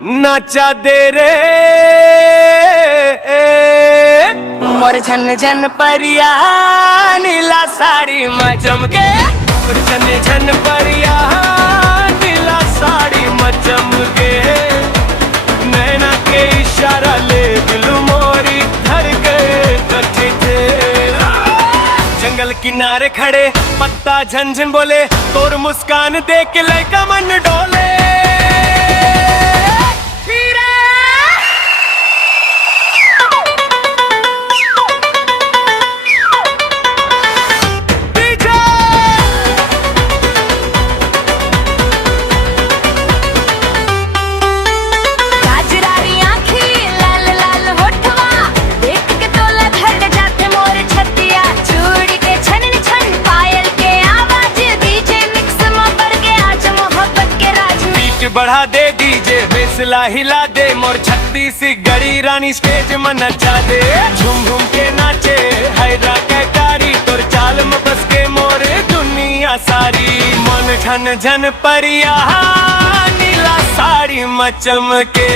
नाचा दे रे मोर झन झन परिया नीला साड़ी में चमके, मोर झन झन परिया नीला साड़ी में चमके, नैना के इशारा ले दिल मोरी धड़के कच्चे थे। जंगल किनारे खड़े पत्ता झनझन बोले, तोर मुस्कान देख के लड़का मन डोले। बढ़ा दे डीजे बेसला हिला दे, मोर छत्तीस गड़ी रानी स्टेज में नचा दे। झूम झूम के नाचे हैरा कैकारी, तोर चाल में बस के मोर दुनिया सारी। मन झन झन परिया नीला साड़ी में चमके।